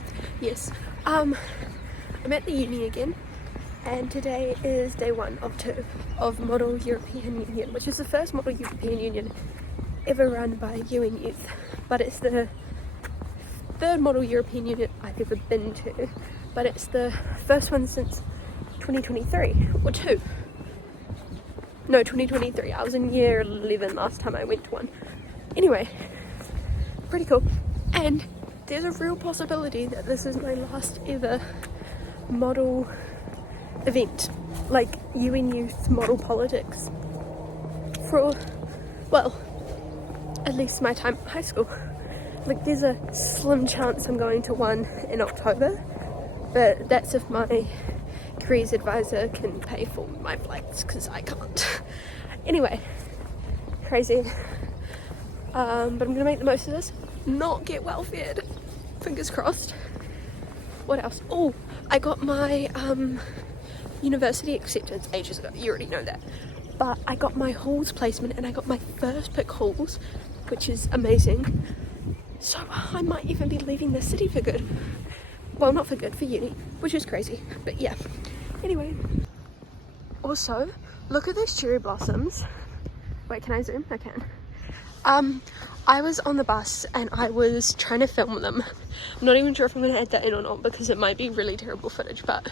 UNYouth. Yes. I'm at the uni again, and today is day 1 of 2 of Model European Union, which is the first Model European Union ever run by UNYouth, but it's the third Model European Union I've ever been to, but it's the first one since 2023, or 2. No, 2023. I was in year 11 last time I went to one. Anyway, pretty cool. And there's a real possibility that this is my last ever model event, like UNYouth model politics, for, well, at least my time at high school. Like, there's a slim chance I'm going to one in October, but that's if my careers advisor can pay for my flights, because I can't. Anyway, crazy. But I'm gonna make the most of this, not get welfared, fingers crossed. What else? Oh, I got my university acceptance ages ago. You already know that, but I got my halls placement and I got my first pick halls, which is amazing. So I might even be leaving the city for good. Well, not for good, for uni, which is crazy, but yeah. Anyway, also look at those cherry blossoms. Wait, can I zoom? I can. I was on the bus and I was trying to film them. I'm not even sure if I'm going to add that in or not, because it might be really terrible footage, but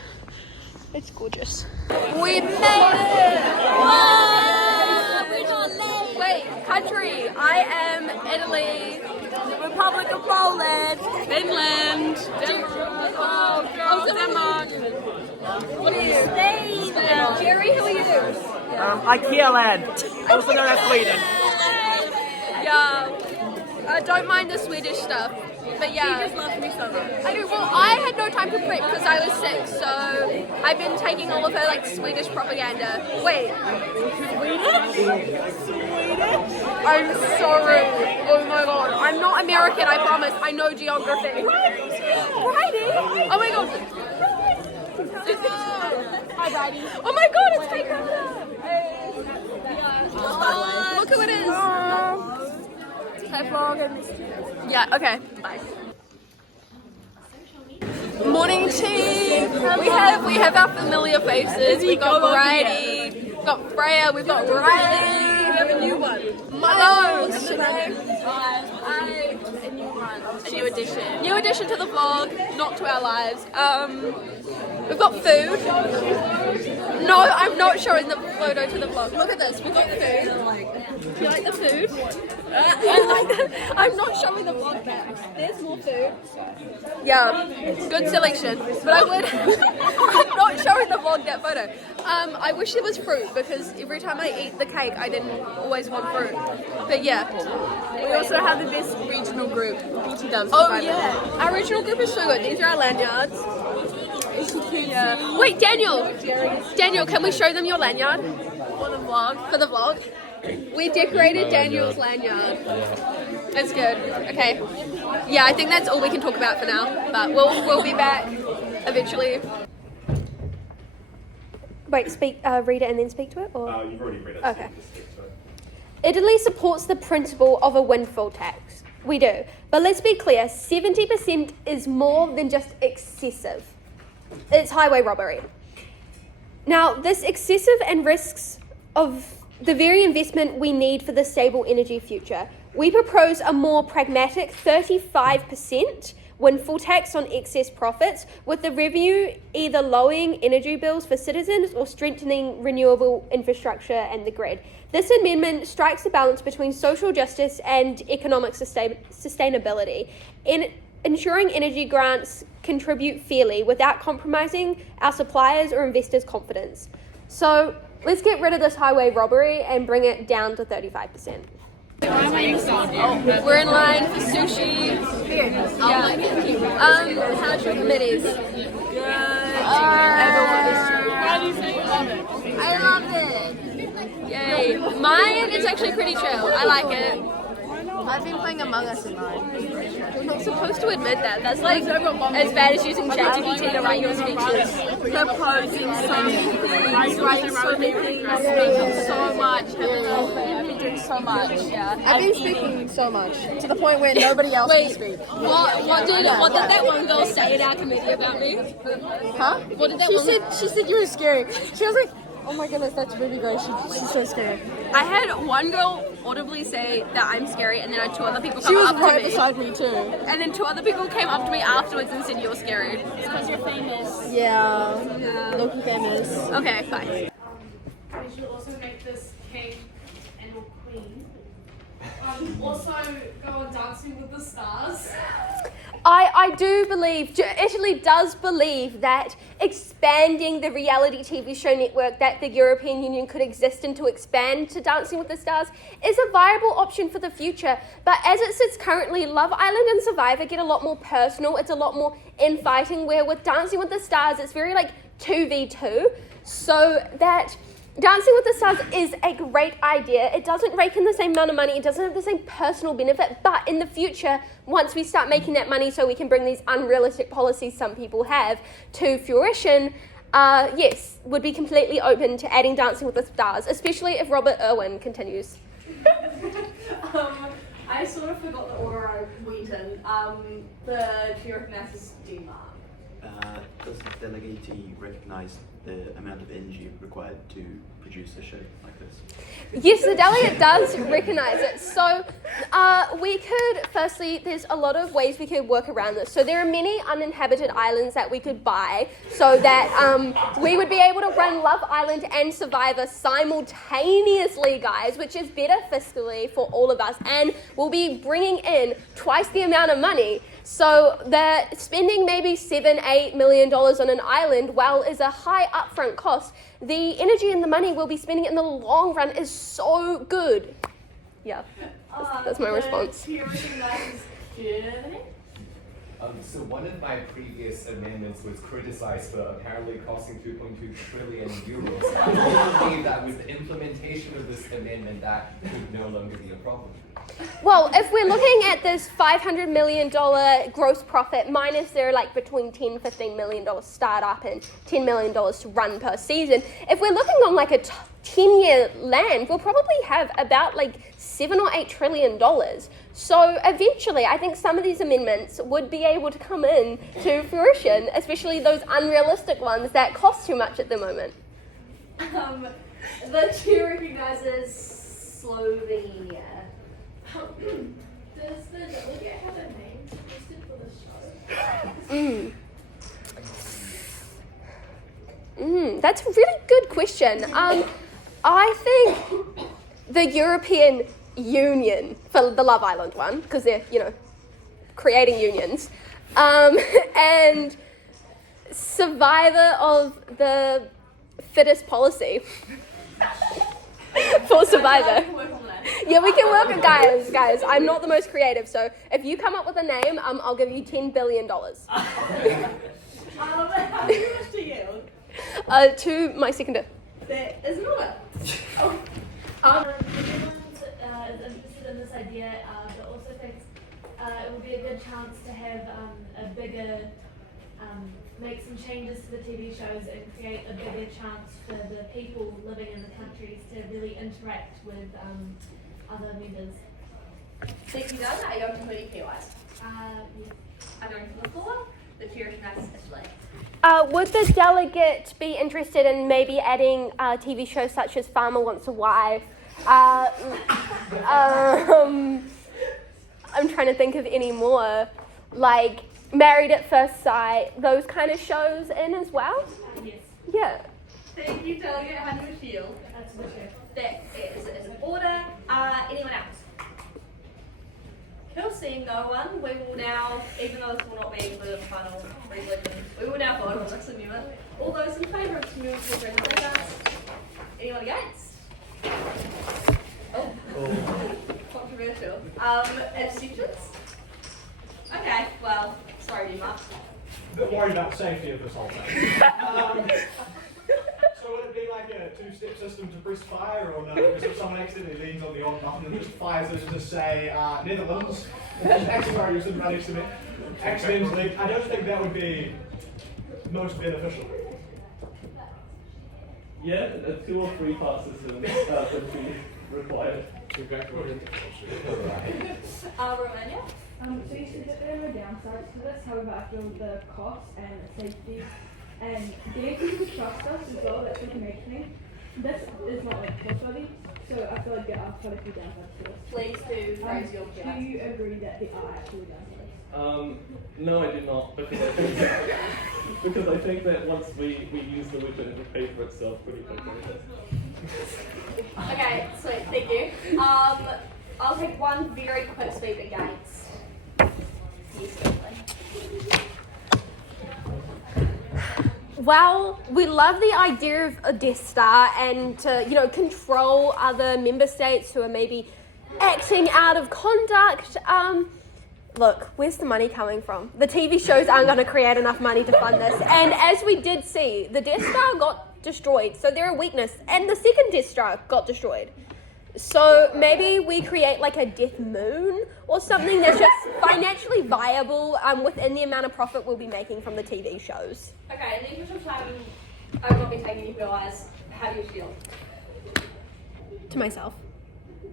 it's gorgeous. We made it! Whoa! We're not late! Wait, country. I am Italy, the Republic of Poland, Finland, Denmark. What are you? Spain. Jerry, who are you? IKEA land, also known as Sweden. Yeah, I don't mind the Swedish stuff, but yeah. He just loves me so much. I do. Well, I had no time to prep because I was sick, so I've been taking all of her like Swedish propaganda. Wait. I'm sorry. Oh my god. I'm not American, I promise. I know geography. Writing? Oh my god. Hi, Brady. Oh my god, it's fake Canada. Look who it is. Hi, vlog. Yeah, okay, bye. Morning team. We have our familiar faces. We've got Brady, we've got Freya, we've got Riley. We have a new one. Hello. A new addition. New addition to the vlog, not to our lives. We've got food. No, I'm not showing the photo to the vlog. Look at this, we've got food. Do you like the food? I'm not showing the vlog back. There's more food. Yeah, good selection. But I would. I'm not showing the vlog that photo. I wish there was fruit, because every time I eat the cake, I didn't always want fruit. But yeah. We also have the best regional group, BT Dubs. Oh yeah, our regional group is so good. These are our lanyards. Yeah. Wait, Daniel, can we show them your lanyard for the vlog? For the vlog. We decorated Daniel's lanyard. It's good. Okay. Yeah, I think that's all we can talk about for now. But we'll be back eventually. Wait, read it and then speak to it, or? You've already read it. Okay. Italy supports the principle of a windfall tax. We do. But let's be clear, 70% is more than just excessive. It's highway robbery. Now, this excessive and risks of the very investment we need for the stable energy future. We propose a more pragmatic 35% windfall tax on excess profits, with the revenue either lowering energy bills for citizens or strengthening renewable infrastructure and the grid. This amendment strikes a balance between social justice and economic sustainability, in ensuring energy grants contribute fairly without compromising our suppliers or investors' confidence. So let's get rid of this highway robbery and bring it down to 35%. We're in line for sushi. Yeah. How's your committees? Good. I love it. Yay. Mine is actually pretty chill. I like it. I've been playing Among Us in mine. You're not supposed to admit that. That's like as bad as using ChatGPT to write your speeches. Proposing so many things, writing so many things, speaking so much. speaking so much. Yeah. I've been speaking so much to the point where nobody else can speak. What did that one girl say at our committee about me? Huh? What did that She said you were scary. She was like, oh my goodness, that's really good. She's so scary. I had one girl audibly say that I'm scary, and then I had two other people She come was up to right me. beside me too. And then two other people came up to me afterwards and said you're scary. It's because you're famous. Yeah. Local famous. Okay, bye. We should also make this king and or queen. Also go on Dancing with the Stars. I do believe, Italy does believe that expanding the reality TV show network that the European Union could exist in to expand to Dancing with the Stars is a viable option for the future. But as it sits currently, Love Island and Survivor get a lot more personal. It's a lot more infighting, where with Dancing with the Stars, it's very like 2v2. So that Dancing with the Stars is a great idea. It doesn't rake in the same amount of money. It doesn't have the same personal benefit. But in the future, once we start making that money so we can bring these unrealistic policies some people have to fruition, yes, would be completely open to adding Dancing with the Stars, especially if Robert Irwin continues. I sort of forgot the order I went in. The do you recognise as Denmark? Does the delegate recognise the amount of energy required to produce a show like this? Yes, the delegate does recognise it. So we could, firstly, there's a lot of ways we could work around this. So there are many uninhabited islands that we could buy so that we would be able to run Love Island and Survivor simultaneously, guys, which is better fiscally for all of us. And we'll be bringing in twice the amount of money. So that spending maybe $7-8 million on an island, while is a high upfront cost, the energy and the money we'll be spending in the long run is so good. Yeah, that's my response. Do you recognise Germany? So one of my previous amendments was criticized for apparently costing 2.2 trillion euros. I believe that with the implementation of this amendment, that could no longer be a problem. Well, if we're looking at this $500 million gross profit minus their like between $10-15 million startup and $10 million to run per season, if we're looking on like a 10-year land, we'll probably have about like $7 or $8 trillion. So eventually, I think some of these amendments would be able to come in to fruition, especially those unrealistic ones that cost too much at the moment. The two recognises Slovenia. Does the delegate have a name suggested for the show? That's a really good question. I think the European Union for the Love Island one, because they're, creating unions, and Survivor of the fittest policy for Survivor. Yeah, we can work it, guys. I'm not the most creative, so if you come up with a name, I'll give you $10 billion. How much to you? To my seconder. That is not it. Everyone is interested in this idea, but also thinks it would be a good chance to have a bigger, make some changes to the TV shows and create a bigger chance for the people living in the countries to really interact with other members. Thank you, guys. Are you on committee PYs? Yes. I'm going for the floor. The two recognises Italy. Would the delegate be interested in maybe adding TV shows such as Farmer Wants a Wife? I'm trying to think of any more, like Married at First Sight, those kind of shows in as well? Yes. Yeah. Thank you, delegate. Hand of shield. That's the show. That is an order. Anyone else? Cool, seeing no one, we will now, even though this will not be the final resolution, we will now vote on this amendment. All those in favour of community resolutions? Anyone against? Oh. Controversial. Abstentions? Okay, well, sorry, Denmark. Bit worried about safety of this whole thing. So would it be like a two-step system to press fire, or no? Because if someone accidentally leans on the on button and just fires, let's just say Netherlands, actually sorry, you're sitting right next to me, accidentally, I don't think that would be most beneficial. Yeah, 2 or 3 passes in country. required to graduate. Romania? So you said that there are downsides to this, however I feel the costs and safety and getting people to trust us as well, that's like a major thing. This is not like trustworthy, so I feel like there are quite a few downsides to this. Please do raise your Do hand. you agree that there are actually downsides? No, I do not, because I think that once we use the widget, it will pay for itself pretty quickly. Okay, sweet, thank you. I'll take one very quick sweep against. Yes, definitely. Well, we love the idea of a Death Star and to, control other member states who are maybe acting out of conduct. Look, where's the money coming from? The TV shows aren't going to create enough money to fund this. And as we did see, the Death Star got destroyed, so they're a weakness. And the second Death Star got destroyed. So maybe we create like a Death Moon or something that's just financially viable within the amount of profit we'll be making from the TV shows. Okay, in the interest of time, I will not be taking any realize. How do you feel? To myself.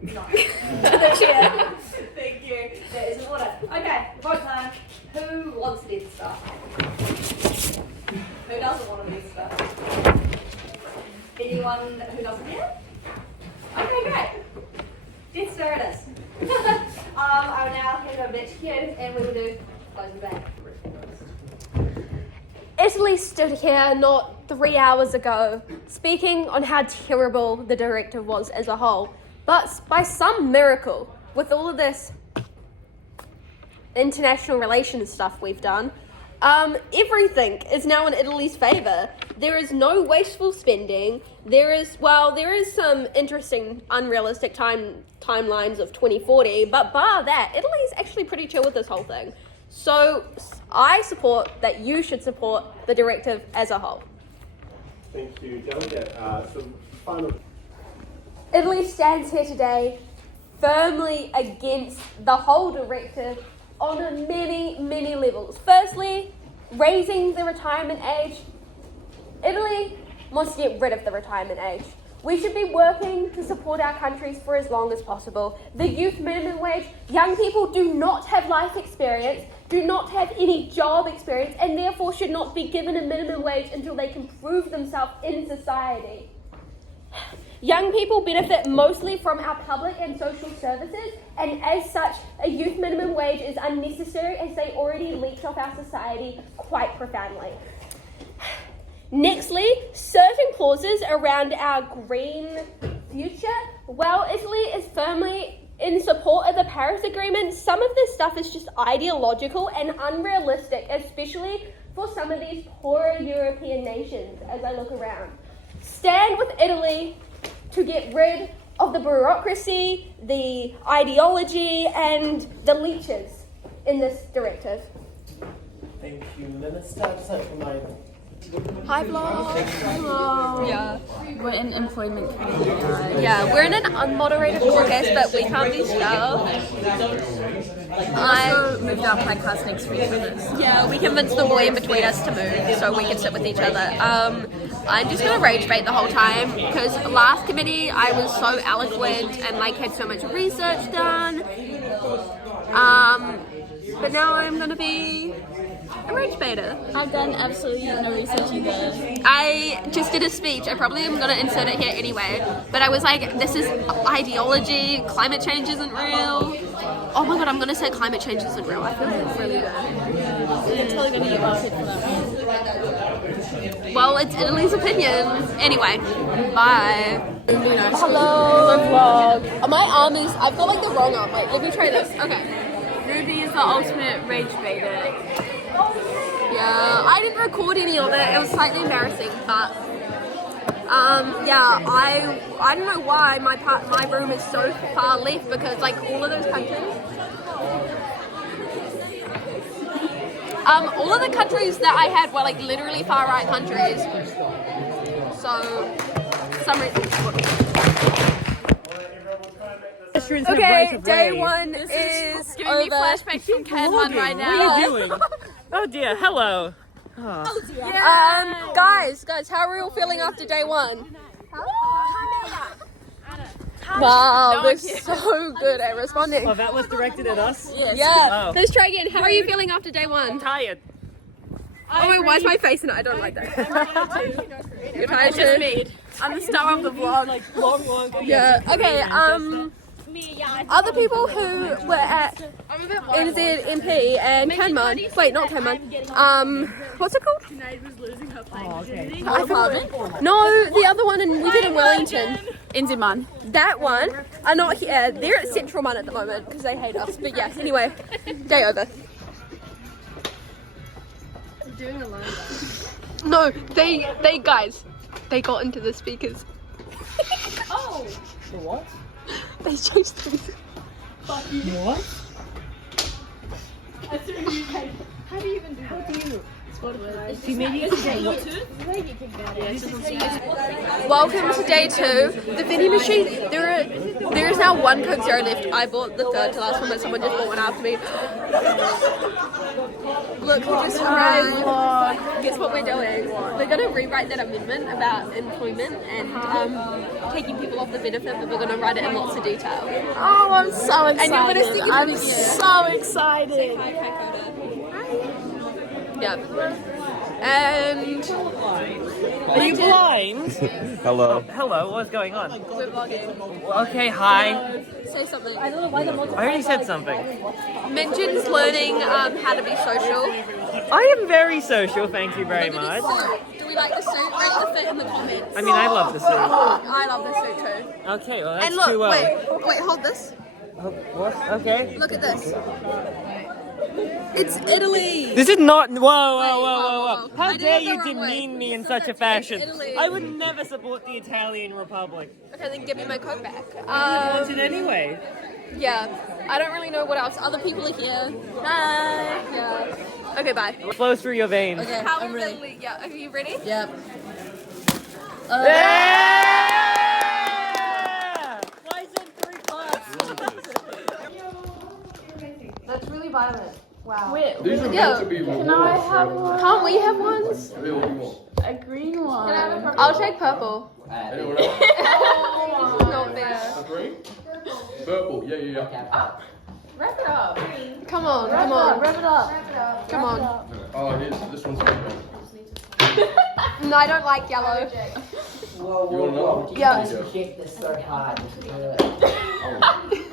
No. To the chair. Thank you. That is important. Okay, vote time. Who wants a Death Star? Who doesn't want a Death Star? Anyone who doesn't yet? Okay, great. Death Star it is. I will now hand over to you and we will do closing back. Italy stood here not 3 hours ago, speaking on how terrible the directive was as a whole. But by some miracle, with all of this international relations stuff we've done, everything is now in Italy's favour. There is no wasteful spending. There is some interesting, unrealistic timelines of 2040, but bar that, Italy's actually pretty chill with this whole thing. So I support that you should support the directive as a whole. Thank you, Delegate. Some final. Italy stands here today firmly against the whole directive on many, many levels. Firstly, raising the retirement age. Italy wants to get rid of the retirement age. We should be working to support our countries for as long as possible. The youth minimum wage, young people do not have life experience, do not have any job experience, and therefore should not be given a minimum wage until they can prove themselves in society. Young people benefit mostly from our public and social services, and as such, a youth minimum wage is unnecessary as they already leech off our society quite profoundly. Nextly, certain clauses around our green future. While Italy is firmly in support of the Paris Agreement, some of this stuff is just ideological and unrealistic, especially for some of these poorer European nations as I look around. Stand with Italy to get rid of the bureaucracy, the ideology, and the leeches in this directive. Thank you, Minister. Hi vlog. Hello. Yeah, we're in employment community, right? Yeah, we're in an unmoderated podcast, but we can't be stuff. I moved our podcast next week for this. Yeah, we convinced the boy in between us to move so we could sit with each other. I'm just gonna rage bait the whole time because last committee I was so eloquent and had so much research done. But now I'm gonna be a rage baiter. I've done absolutely no research either. I just did a speech. I probably am gonna insert it here anyway. But I was like, this is ideology. Climate change isn't real. Oh my god, I'm gonna say climate change isn't real. I feel really bad. It's probably going to get voted for that. Well, it's Italy's opinion. Anyway, bye. Hello, vlog. My arm is, I've got the wrong arm. Wait, let me try this. Okay. Ruby is the ultimate rage baiter. Yeah, I didn't record any of it. It was slightly embarrassing, but yeah, I don't know why my room is so far left because all of those countries. All of the countries that I had were literally far right countries. So, for some reason. Okay, day one is Giving me flashbacks from Can 1 right now. What are you doing? Oh dear, hello. Oh. Guys, how are we all feeling after day one? Wow, they're so good at responding. Oh, that was directed at us? Yes. Yeah. Oh. Let's try again. How are you feeling after day one? Tired. Oh wait, why is my face in it? I don't like that. You're tired too? Just me. I'm the star of the vlog. Yeah. Okay. Other people who were at NZMP and Canman. Wait, not Canman. What's it called? No, the other one we did in Wellington. NZ That one are not here. They're at Central Man at the moment because they hate us. But yes, anyway, day over. Doing a line. No, they guys, they got into the speakers. Oh. For what? They chased them. What? How do you even do that? Welcome to day 2. The vending machine. There is now 1 Coke Zero left. I bought the third to last one, but someone just bought one after me. Look, we just arrived. Guess what we're doing? We're going to rewrite that amendment about employment and taking people off the benefit, but we're going to write it in lots of detail. Oh, I'm so excited. And you're going to stick it I'm in the so excited. Yeah. And Are you blind? Hello. Hello, what's going on? we're vlogging. Okay, hi. Say something. I already said something. Mentions learning how to be social. I am very social, thank you very much. Do we like the suit? Rate the fit in the comments. I mean, I love the suit. I love the suit too. Okay, well, that's And look, too well. wait, hold this. Oh, what? Okay. Look at this. It's Italy. This is not. Whoa. whoa. How I did dare it the you wrong demean way. me in such a fashion? Italy. I would never support the Italian Republic. Okay, then give me my coat back. What's it anyway? Yeah. I don't really know what else. Other people are here. Hi. Yeah. Okay, bye. It flows through your veins. Okay, how I'm ready. Yeah. Are you ready? Yep. Yeah! Why is it 3 parts? That's really violent. Wow. These are meant to be Can I have one? Can't we have ones? What do you want? A green one. Can I have a purple? I'll take purple. Anyone else? This is not fair. A green? Purple, yeah. Wrap it up. Come on. Wrap it up. Come on. Oh, here's this one's good. No, I don't like yellow. You want another? Yeah.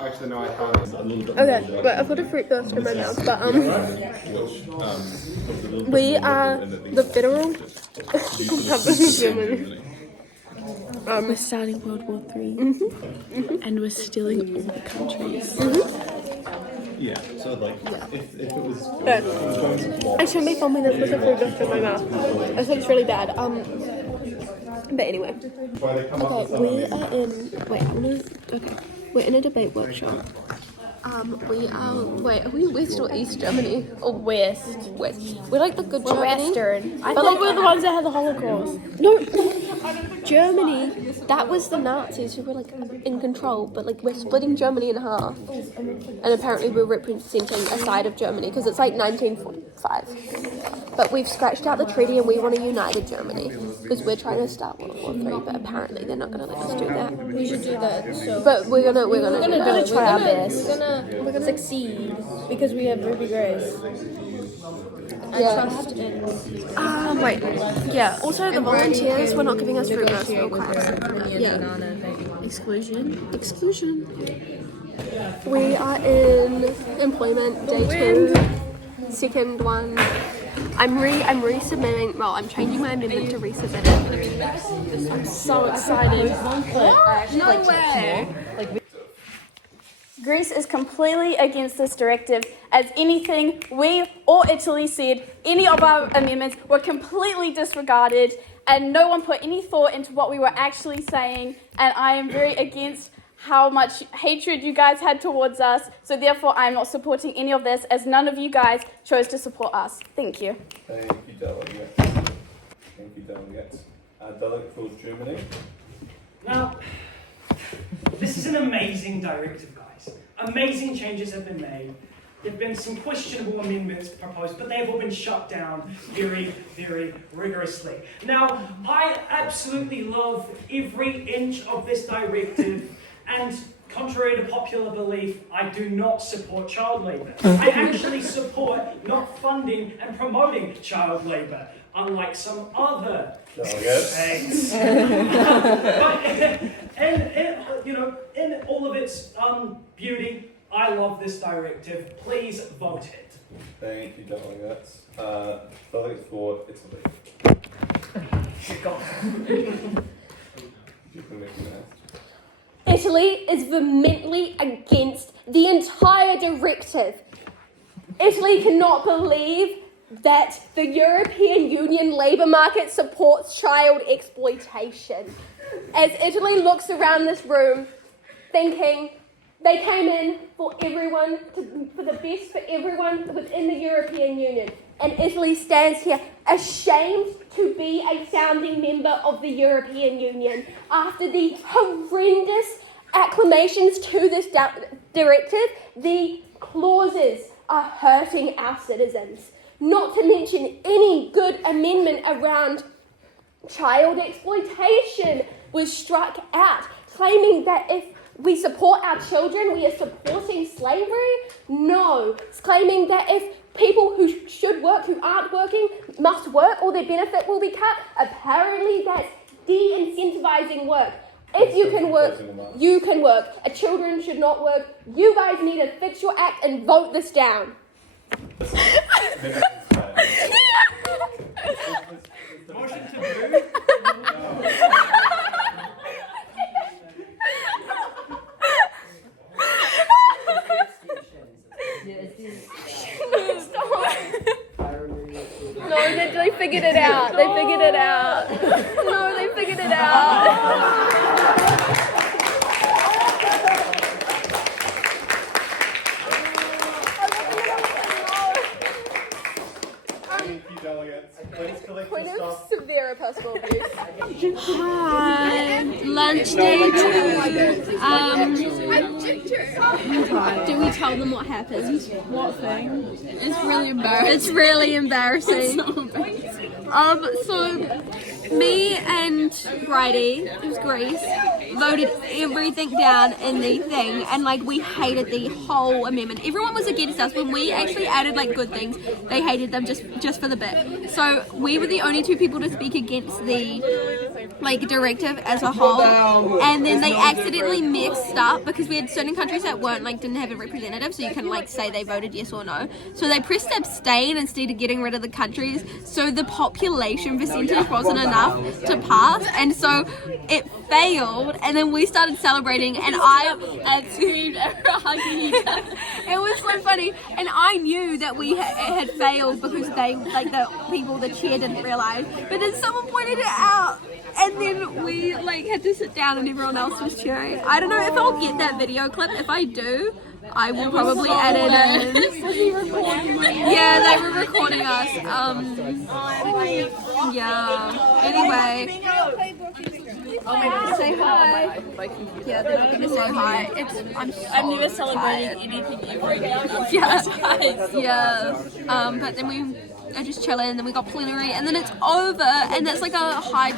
Actually, no, I can't. Okay, but I've got a fruit burst in my mouth. But we are the federal government of Germany. We're starting World War III, and we're stealing all the countries. Yeah, so like, if it was... I shouldn't be filming this with a fruit burst in my mouth. This looks really bad. But anyway. Okay, we are in. Wait, we're in a debate workshop. We are. Wait, are we West or East Germany? Or West? West. We're like the good Germany. Western. I thought we were the ones that had the Holocaust. No, Germany. That was the Nazis who were like in control, but like we're splitting Germany in half, and apparently we're representing a side of Germany because it's like 1945. But we've scratched out the treaty and we want a united Germany because we're trying to start World War III, but apparently they're not going to let us do that. We should do that. So But we're gonna try our best. We're gonna succeed because we have Ruby Grace. I trust in. Wait. Yeah. Also, the volunteers were not giving us fruit burst or class. Yeah. Exclusion. We are in employment day 2, second one. I'm resubmitting. Well, I'm changing my amendment to resubmit it. I'm so excited. No way. Greece is completely against this directive, as anything we or Italy said, any of our amendments were completely disregarded, and no one put any thought into what we were actually saying, and I am very against how much hatred you guys had towards us, so therefore I'm not supporting any of this, as none of you guys chose to support us. Thank you. Thank you, delegates. Delegate for Germany. Now, this is an amazing directive, guys. Amazing changes have been made. There have been some questionable amendments proposed, but they have all been shut down very, very rigorously. Now, I absolutely love every inch of this directive, And contrary to popular belief, I do not support child labour. I actually support not funding and promoting child labour, unlike some other things. But in all of its beauty, I love this directive. Please vote it. Thank you, delegates. Vote for Italy. You can make me ask. Italy is vehemently against the entire directive. Italy cannot believe that the European Union labour market supports child exploitation. As Italy looks around this room, thinking they came in for everyone, for the best for everyone within the European Union. And Italy stands here ashamed to be a founding member of the European Union after the horrendous acclamations to this directive. The clauses are hurting our citizens. Not to mention any good amendment around child exploitation was struck out, claiming that if we support our children, we are supporting slavery. No, it's claiming that if people who should work, who aren't working, must work or their benefit will be cut. Apparently that's de-incentivizing work. If you can work, you can work. Children should not work. You guys need to fix your act and vote this down. Motion to move? No, they figured it out. They figured it out. No, they figured it out. Thank you, delegates. Please collect Point your of stuff. severe personal abuse. Hi, lunch day 2. Do we tell them what happened? What thing? It's really embarrassing. It's really embarrassing. So me and Grady, who's Grace, voted everything down in the thing, and like we hated the whole amendment. Everyone was against us. When we actually added like good things, they hated them just for the bit. So we were the only two people to speak against the like directive as a whole, and then they accidentally mixed up because we had certain countries that weren't like didn't have a representative, so you can like say they voted yes or no. So they pressed abstain instead of getting rid of the countries. So the population percentage wasn't enough to pass, and so it failed. And then we started celebrating, and I screamed and hugging each other. It was so funny, and I knew that we had failed because they like the chair didn't realize. But then someone pointed it out. And then we like had to sit down and everyone else was cheering. I don't know if I'll get that video clip. If I do, I will probably add it in. Yeah, they were recording us. Yeah. Anyway. Say hi. Yeah, they're not going to say hi. I'm never celebrating anything ever again. Yeah. But then we are just chilling, and then we got plenary, and then it's over, and that's like a high.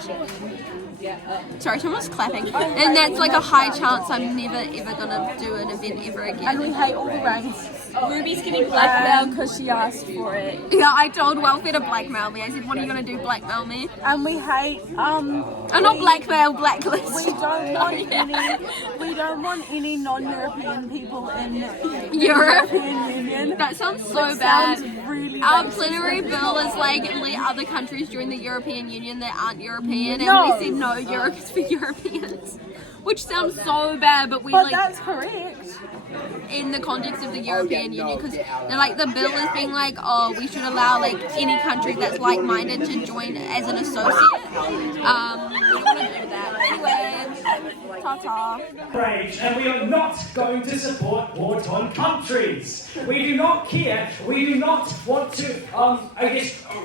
Sorry, someone's clapping. And that's like a high chance I'm never ever gonna do an event ever again. And we hate all the ranks. Ruby's getting blackmailed because she asked for it. Yeah, I told Welfare to blackmail me. I said, what are you gonna do, blackmail me? And we hate I'm not blackmail, blacklist. We don't want any non-European people in European Union. That sounds so bad. Really Our plenary bill is like let other countries join the European Union that aren't European, and we said no, Europe is for Europeans. Which sounds so bad, but that's correct. In the context of the European Union, because they're like the bill is being like, oh, we should allow like any country that's like-minded to join as an associate. We don't want to do that. Anyway, ta-ta. Brave, and we are not going to support war-torn countries. We do not care. We do not want to,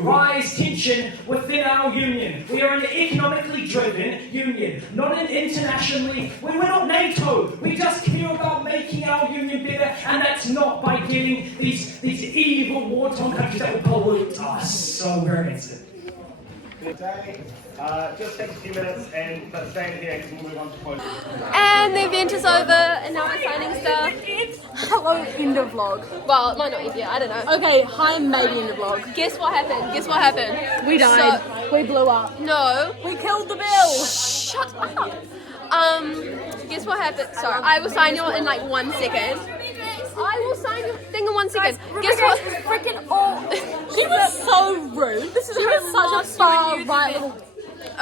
rise tension within our union. We are an economically driven union, not an internationally. We're not NATO. We just care about making our union better, and that's not by getting these evil war-torn countries that will pollute us. So we're against it. Today, just take a few minutes and stay in here because we'll move on to closing. And the event is over, and now we're signing stuff. Hello, end of vlog. Well, it might not end yet, I don't know. Okay, hi, maybe end of vlog. Guess what happened? Guess what happened? We died. We blew up. No. We killed the bill. Shut up. Guess what happened? Sorry, I will sign you in like 1 second. I will sign your thing in 1 second. Guess what? Freaking all. She was so rude. This is such a far right little.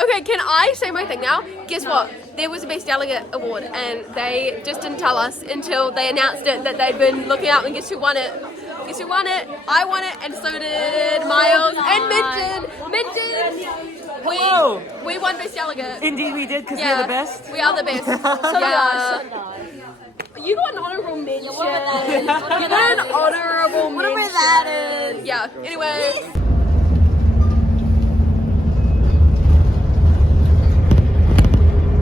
Okay, can I say my thing now? Guess what? There was a Best Delegate Award, and they just didn't tell us until they announced it that they'd been looking out, and guess who won it? Guess who won it? I won it, and so did Miles and Minton. We won Best Delegate. Indeed we did, because we're the best. We are the best. Yeah. You got an honorable mention. You got an honorable mention. Whatever that is. Yeah. Anyway.